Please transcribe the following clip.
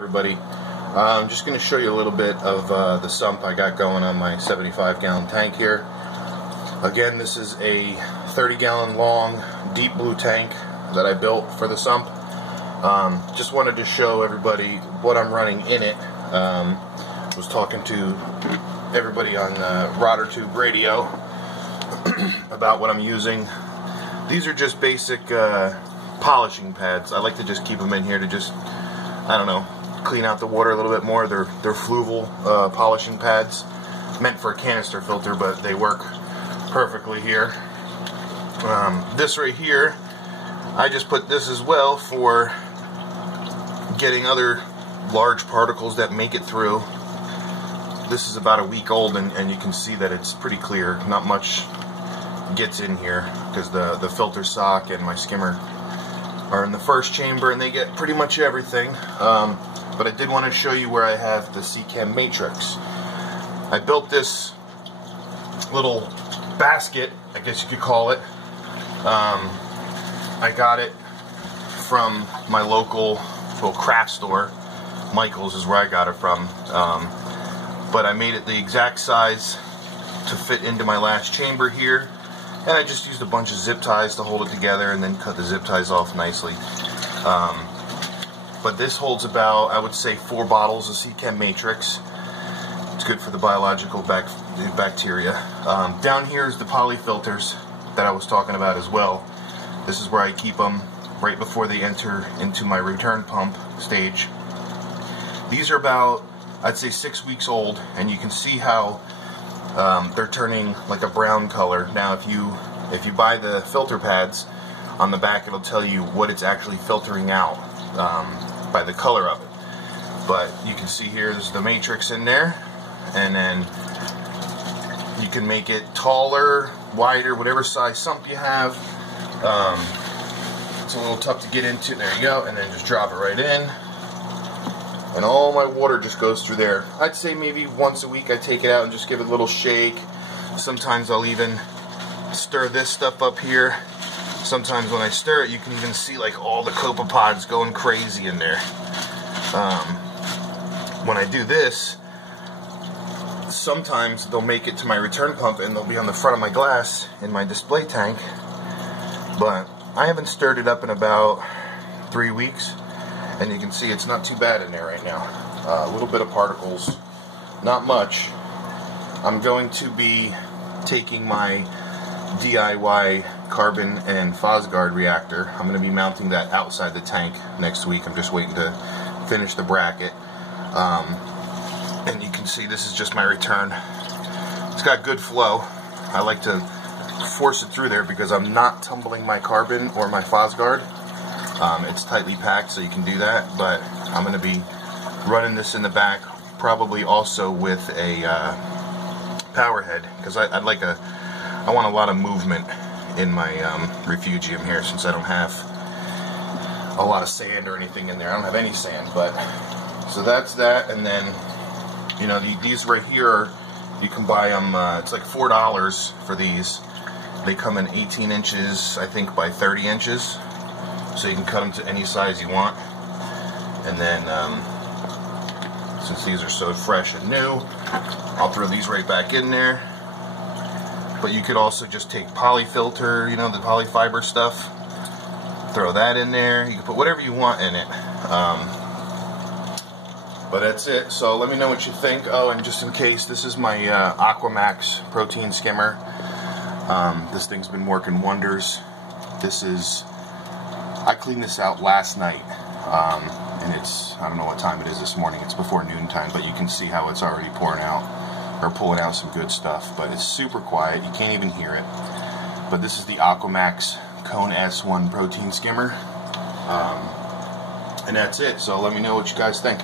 everybody. I'm just going to show you a little bit of the sump I got going on my 75-gallon tank here. Again, this is a 30-gallon long deep blue tank that I built for the sump. Just wanted to show everybody what I'm running in it. Was talking to everybody on Rotter Tube Radio about what I'm using. These are just basic polishing pads. I like to just keep them in here to just, I don't know, clean out the water a little bit more. They're fluval polishing pads, meant for a canister filter, but they work perfectly here. This right here, I just put this as well for getting other large particles that make it through. This is about a week old, and you can see that it's pretty clear. Not much gets in here because the filter sock and my skimmer are in the first chamber and they get pretty much everything. But I did want to show you where I have the Seachem matrix. I built this little basket, I guess you could call it. I got it from my local craft store. Michael's is where I got it from. But I made it the exact size to fit into my last chamber here, and I just used a bunch of zip ties to hold it together and then cut the zip ties off nicely. But this holds about, I would say, 4 bottles of Seachem matrix. It's good for the biological bacteria. Down here is the poly filters that I was talking about as well. This is where I keep them right before they enter into my return pump stage. These are about, I'd say, 6 weeks old, and you can see how they're turning like a brown color. Now if you buy the filter pads, on the back it'll tell you what it's actually filtering out by the color of it. But you can see here there's the matrix in there, and then you can make it taller, wider, whatever size sump you have. It's a little tough to get into. There you go, and then just drop it right in. And all my water just goes through there. I'd say maybe once a week I take it out and just give it a little shake. Sometimes I'll even stir this stuff up here. Sometimes when I stir it, you can even see like all the copepods going crazy in there. When I do this, sometimes they'll make it to my return pump and they'll be on the front of my glass in my display tank. But I haven't stirred it up in about 3 weeks. And you can see it's not too bad in there right now. A little bit of particles, not much. I'm going to be taking my DIY carbon and Fosgard reactor. I'm going to be mounting that outside the tank next week. I'm just waiting to finish the bracket. And you can see this is just my return. It's got good flow. I like to force it through there because I'm not tumbling my carbon or my Fosgard. It's tightly packed, so you can do that, but I'm going to be running this in the back, probably also with a power head, because I want a lot of movement in my refugium here, since I don't have a lot of sand or anything in there. I don't have any sand, but so that's that. And then, you know, these right here, you can buy them. It's like $4 for these. They come in 18 inches, I think, by 30 inches. So you can cut them to any size you want. And then, since these are so fresh and new, I'll throw these right back in there. But you could also just take poly filter, you know, the polyfiber stuff, throw that in there. You can put whatever you want in it. But that's it. So let me know what you think. Oh, and just in case, this is my Aquamax protein skimmer. This thing's been working wonders. I cleaned this out last night, and it's, I don't know what time it is this morning. It's before noontime, but you can see how it's already pouring out, or pulling out some good stuff. But it's super quiet. You can't even hear it. But this is the Aquamax Cone S1 protein skimmer, and that's it. So let me know what you guys think.